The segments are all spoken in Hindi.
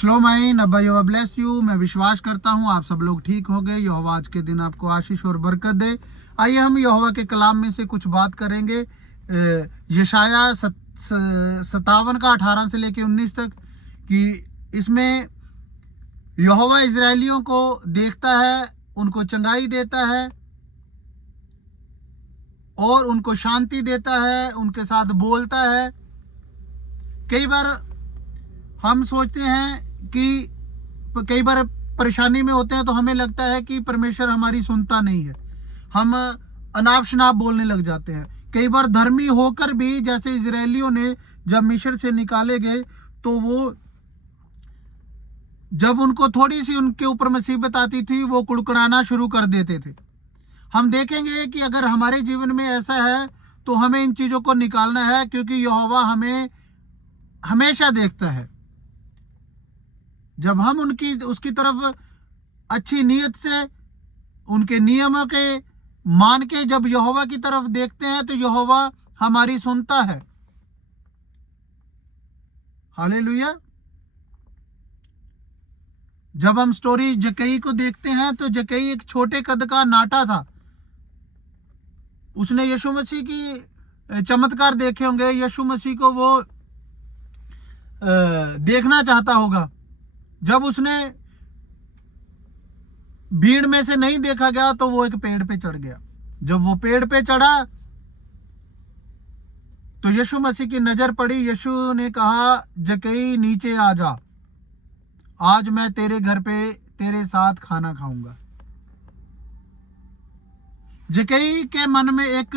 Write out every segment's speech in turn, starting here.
श्लोम आइन अब्बा यहोवा ब्लेस यू। मैं विश्वास करता हूँ आप सब लोग ठीक हो गए। यहोवा आज के दिन आपको आशीष और बरकत दे। आइए हम यहोवा के कलाम में से कुछ बात करेंगे। यशाया 57 का 18 से लेके 19 तक कि इसमें यहोवा इजरायलियों को देखता है, उनको चंगाई देता है और उनको शांति देता है, उनके साथ बोलता है। कई बार हम सोचते हैं कि कई बार परेशानी में होते हैं तो हमें लगता है कि परमेश्वर हमारी सुनता नहीं है, हम अनाप शनाप बोलने लग जाते हैं। कई बार धर्मी होकर भी, जैसे इजरायलियों ने जब मिस्र से निकाले गए तो वो जब उनको थोड़ी सी उनके ऊपर मुसीबत आती थी वो कुड़कुड़ाना शुरू कर देते थे। हम देखेंगे कि अगर हमारे जीवन में ऐसा है तो हमें इन चीज़ों को निकालना है, क्योंकि यहोवा हमें हमेशा देखता है। जब हम उसकी तरफ अच्छी नीयत से, उनके नियमों के मान के जब यहोवा की तरफ देखते हैं तो यहोवा हमारी सुनता है। हालेलुया। जब हम स्टोरी जक्कई को देखते हैं तो जक्कई एक छोटे कद का नाटा था। उसने यीशु मसीह की चमत्कार देखे होंगे, यीशु मसीह को वो देखना चाहता होगा। जब उसने भीड़ में से नहीं देखा गया तो वो एक पेड़ पे चढ़ गया। जब वो पेड़ पे चढ़ा तो यीशु मसीह की नजर पड़ी। यीशु ने कहा, जक्कई नीचे आ जा, आज मैं तेरे घर पे तेरे साथ खाना खाऊंगा। जक्कई के मन में एक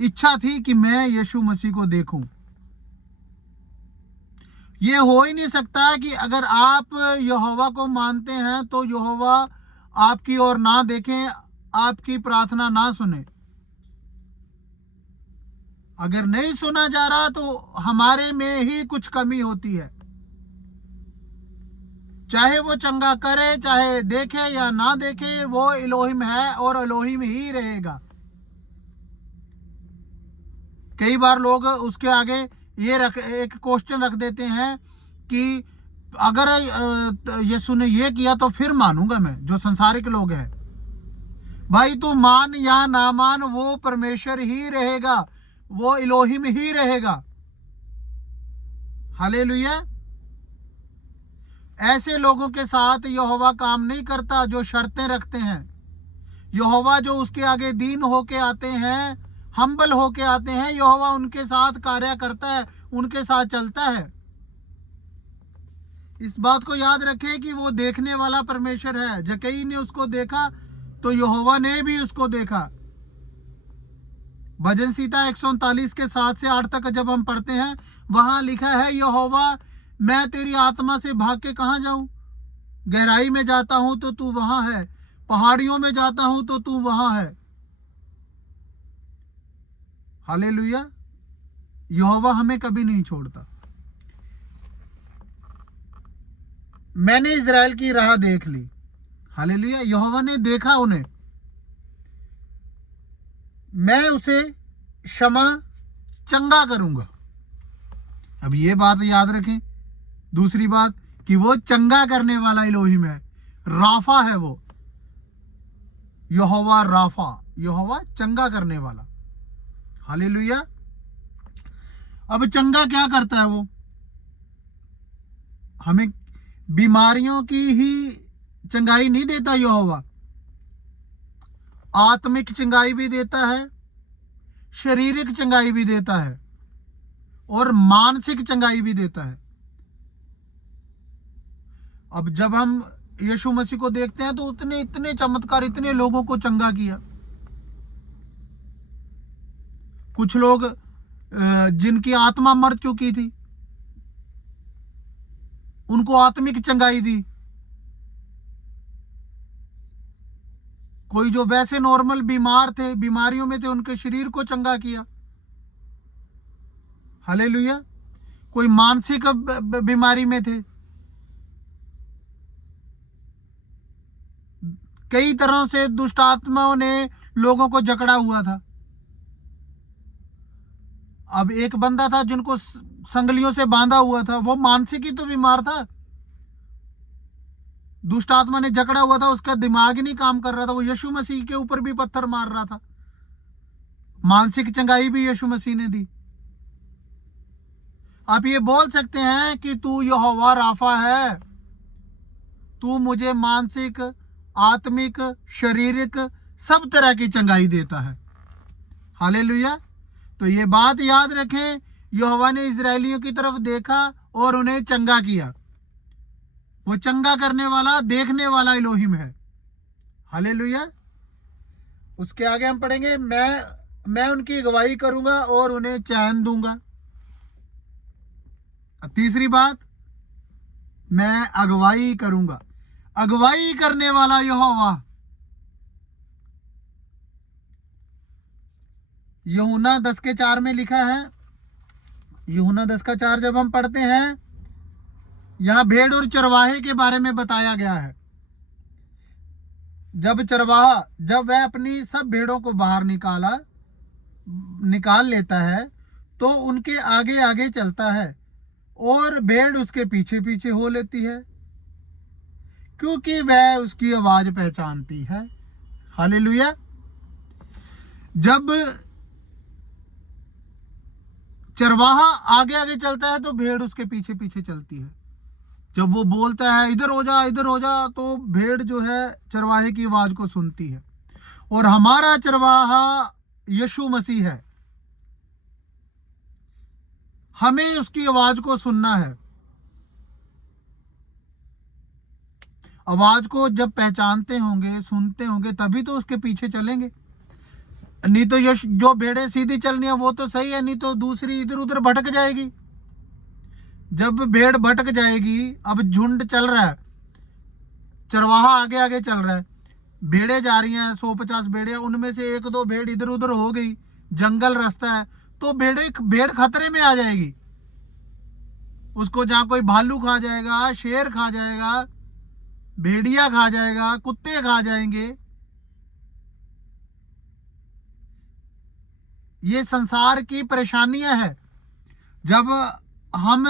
इच्छा थी कि मैं यीशु मसीह को देखूं। ये हो ही नहीं सकता कि अगर आप यहोवा को मानते हैं तो यहोवा आपकी ओर ना देखें, आपकी प्रार्थना ना सुने। अगर नहीं सुना जा रहा तो हमारे में ही कुछ कमी होती है। चाहे वो चंगा करे, चाहे देखे या ना देखे, वो इलोहिम है और इलोहिम ही रहेगा। कई बार लोग उसके आगे एक क्वेश्चन रख देते हैं कि अगर यीशु ने ये किया तो फिर मानूंगा मैं। जो संसारिक लोग हैं, भाई तू मान या ना मान, वो परमेश्वर ही रहेगा, वो इलोहिम ही रहेगा। हालेलुया। ऐसे लोगों के साथ यहोवा काम नहीं करता जो शर्तें रखते हैं। यहोवा जो उसके आगे दीन होके आते हैं, हम्बल होके आते हैं, यहोवा उनके साथ कार्य करता है, उनके साथ चलता है। इस बात को याद रखें कि वो देखने वाला परमेश्वर है। जक्कई ने उसको देखा तो यहोवा ने भी उसको देखा। भजन संहिता 139 के 7 से 8 तक जब हम पढ़ते हैं, वहां लिखा है, यहोवा मैं तेरी आत्मा से भाग के कहां जाऊं? गहराई में जाता हूं तो तू वहां है, पहाड़ियों में जाता हूं तो तू वहां है। हालेलुया। यहोवा हमें कभी नहीं छोड़ता। मैंने इजराइल की राह देख ली। हालेलुया। यहोवा ने देखा उन्हें। मैं उसे क्षमा चंगा करूंगा। अब ये बात याद रखें। दूसरी बात कि वो चंगा करने वाला इलोहिम है, राफा है वो। यहोवा राफा, यहोवा चंगा करने वाला। हालेलुया। अब चंगा क्या करता है वो? हमें बीमारियों की ही चंगाई नहीं देता यहोवा, आत्मिक चंगाई भी देता है, शारीरिक चंगाई भी देता है और मानसिक चंगाई भी देता है। अब जब हम यीशु मसीह को देखते हैं तो इतने चमत्कार, इतने लोगों को चंगा किया। कुछ लोग जिनकी आत्मा मर चुकी थी, उनको आत्मिक चंगाई दी। कोई जो वैसे नॉर्मल बीमार थे, बीमारियों में थे, उनके शरीर को चंगा किया। हालेलुया। कोई मानसिक बीमारी में थे, कई तरह से दुष्ट आत्माओं ने लोगों को जकड़ा हुआ था। अब एक बंदा था जिनको संगलियों से बांधा हुआ था, वो मानसिक ही तो बीमार था। दुष्ट आत्मा ने जकड़ा हुआ था, उसका दिमाग ही नहीं काम कर रहा था, वो यीशु मसीह के ऊपर भी पत्थर मार रहा था। मानसिक चंगाई भी यीशु मसीह ने दी। आप ये बोल सकते हैं कि तू यहोवा राफा है, तू मुझे मानसिक, आत्मिक, शारीरिक सब तरह की चंगाई देता है। हालेलुया। तो ये बात याद रखें, यहोवा ने इजरायलियों की तरफ देखा और उन्हें चंगा किया। वो चंगा करने वाला, देखने वाला इलोहिम है। हालेलुया। उसके आगे हम पढ़ेंगे, मैं उनकी अगुवाई करूंगा और उन्हें चैन दूंगा। तीसरी बात, मैं अगुवाई करूंगा। अगुवाई करने वाला यहोवा। यूहन्ना 10:4 में लिखा है, यूहन्ना 10:4 जब हम पढ़ते हैं, यहां भेड़ और चरवाहे के बारे में बताया गया है। जब चरवाहा, जब वह अपनी सब भेड़ों को बाहर निकाल लेता है, तो उनके आगे आगे चलता है और भेड़ उसके पीछे पीछे हो लेती है, क्योंकि वह उसकी आवाज पहचानती है। हालेलुया। जब चरवाहा आगे आगे चलता है तो भेड़ उसके पीछे पीछे चलती है। जब वो बोलता है इधर हो जा, इधर हो जा, तो भेड़ जो है चरवाहे की आवाज को सुनती है। और हमारा चरवाहा यीशु मसीह है। हमें उसकी आवाज को सुनना है। आवाज को जब पहचानते होंगे, सुनते होंगे, तभी तो उसके पीछे चलेंगे। नहीं तो जो भेड़ें सीधी चलनी है वो तो सही है, नहीं तो दूसरी इधर उधर भटक जाएगी। जब भेड़ भटक जाएगी, अब झुंड चल रहा है, चरवाहा आगे आगे चल रहा है, भेड़ें जा रही हैं 150 भेड़ें, उनमें से एक दो भेड़ इधर उधर हो गई, जंगल रास्ता है, तो भेड़ खतरे में आ जाएगी। उसको जहां कोई भालू खा जाएगा, शेर खा जाएगा, भेड़िया खा जाएगा, कुत्ते खा जाएंगे। ये संसार की परेशानियां हैं। जब हम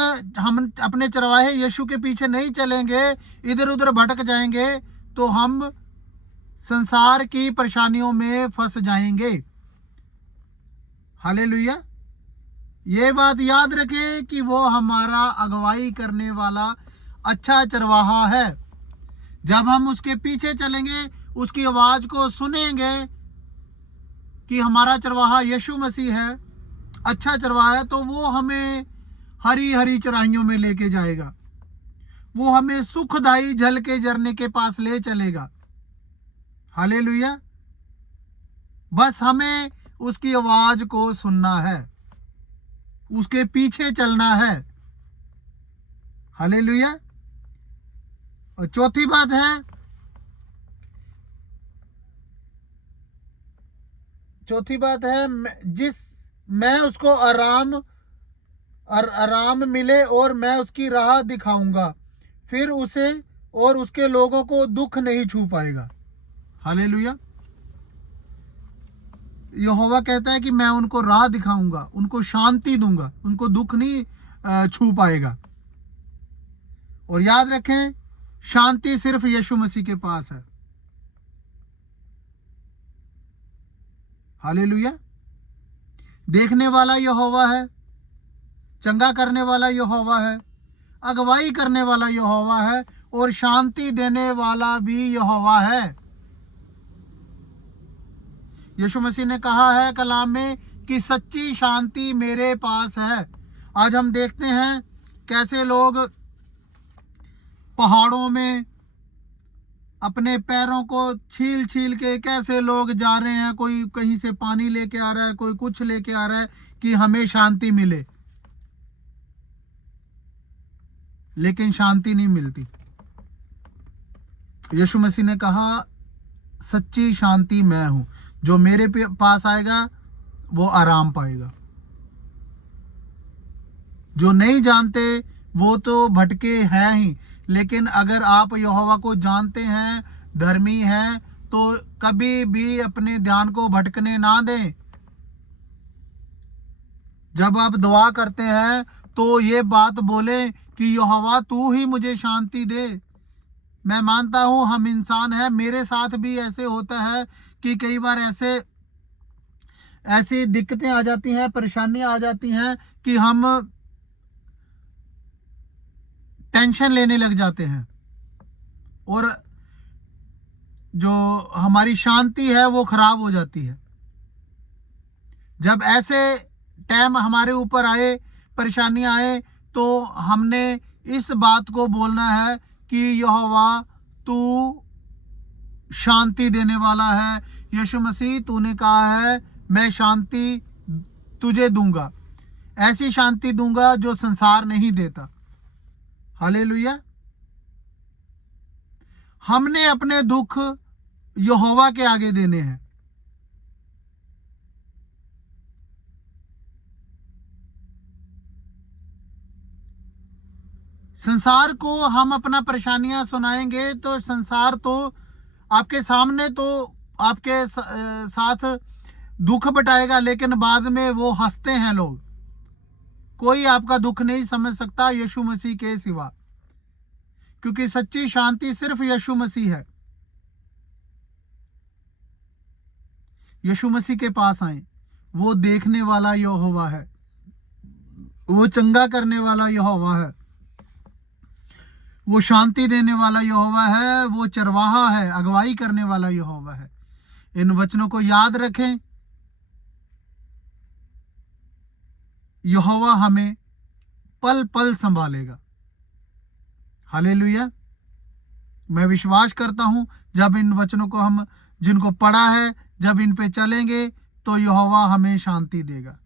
अपने चरवाहे यीशु के पीछे नहीं चलेंगे, इधर उधर भटक जाएंगे, तो हम संसार की परेशानियों में फंस जाएंगे। हालेलुया। ये बात याद रखें कि वो हमारा अगुवाई करने वाला अच्छा चरवाहा है। जब हम उसके पीछे चलेंगे, उसकी आवाज को सुनेंगे कि हमारा चरवाहा यीशु मसीह है, अच्छा चरवाहा है, तो वो हमें हरी हरी चराइयों में लेके जाएगा। वो हमें सुखदाई जल के झरने के पास ले चलेगा। हालेलुया। बस हमें उसकी आवाज को सुनना है, उसके पीछे चलना है। हालेलुया। और चौथी बात है, मैं उसको आराम मिले और मैं उसकी राह दिखाऊंगा, फिर उसे और उसके लोगों को दुख नहीं छू पाएगा। हालेलुया। यहोवा कहता है कि मैं उनको राह दिखाऊंगा, उनको शांति दूंगा, उनको दुख नहीं छू पाएगा। और याद रखें, शांति सिर्फ यीशु मसीह के पास है। हालेलुया। देखने वाला यहोवा है, चंगा करने वाला यहोवा है, अगुवाई करने वाला यहोवा है, और शांति देने वाला भी यहोवा है। यीशु मसीह ने कहा है कलाम में कि सच्ची शांति मेरे पास है। आज हम देखते हैं कैसे लोग पहाड़ों में अपने पैरों को छील छील के कैसे लोग जा रहे हैं, कोई कहीं से पानी लेके आ रहा है, कोई कुछ लेके आ रहा है कि हमें शांति मिले, लेकिन शांति नहीं मिलती। यीशु मसीह ने कहा सच्ची शांति मैं हूं, जो मेरे पास आएगा वो आराम पाएगा। जो नहीं जानते वो तो भटके हैं ही, लेकिन अगर आप यहोवा को जानते हैं, धर्मी हैं, तो कभी भी अपने ध्यान को भटकने ना दें। जब आप दुआ करते हैं तो ये बात बोले कि यहोवा तू ही मुझे शांति दे, मैं मानता हूँ हम इंसान हैं, मेरे साथ भी ऐसे होता है कि कई बार ऐसी दिक्कतें आ जाती हैं, परेशानियां आ जाती हैं कि हम टेंशन लेने लग जाते हैं और जो हमारी शांति है वो खराब हो जाती है। जब ऐसे टाइम हमारे ऊपर आए, परेशानियां आए, तो हमने इस बात को बोलना है कि यहोवा तू शांति देने वाला है। यीशु मसीह तूने कहा है मैं शांति तुझे दूंगा, ऐसी शांति दूंगा जो संसार नहीं देता। हालेलुया। हमने अपने दुख यहोवा के आगे देने हैं। संसार को हम अपना परेशानियां सुनाएंगे तो संसार तो आपके सामने तो आपके साथ दुख बटाएगा, लेकिन बाद में वो हंसते हैं लोग। कोई आपका दुख नहीं समझ सकता यीशु मसीह के सिवा, क्योंकि सच्ची शांति सिर्फ यीशु मसीह है। यीशु मसीह के पास आए, वो देखने वाला यहोवा है, वो चंगा करने वाला यहोवा है, वो शांति देने वाला यहोवा है, वो चरवाहा है, अगुवाई करने वाला यहोवा है। इन वचनों को याद रखें। यहोवा हमें पल पल संभालेगा। हालेलुया। मैं विश्वास करता हूं जब इन वचनों को हम जिनको पढ़ा है, जब इन पे चलेंगे तो यहोवा हमें शांति देगा।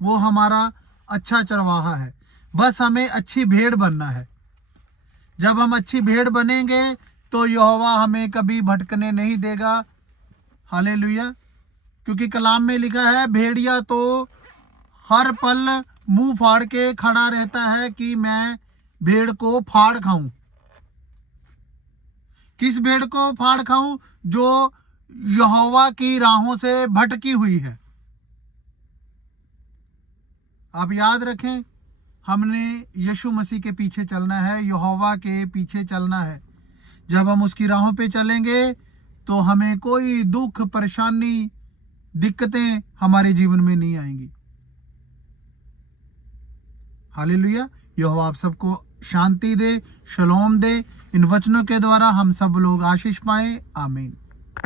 वो हमारा अच्छा चरवाहा है, बस हमें अच्छी भेड़ बनना है। जब हम अच्छी भेड़ बनेंगे तो यहोवा हमें कभी भटकने नहीं देगा। हालेलुया। क्योंकि कलाम में लिखा है भेड़िया तो हर पल मुंह फाड़ के खड़ा रहता है कि मैं भेड़ को फाड़ खाऊं। किस भेड़ को फाड़ खाऊं? जो यहोवा की राहों से भटकी हुई है। आप याद रखें, हमने यीशु मसीह के पीछे चलना है, यहोवा के पीछे चलना है। जब हम उसकी राहों पे चलेंगे तो हमें कोई दुख, परेशानी, दिक्कतें हमारे जीवन में नहीं आएंगी। हालेलुया। यहोवा आप सबको शांति दे, शलोम दे। इन वचनों के द्वारा हम सब लोग आशीष पाएं। आमीन।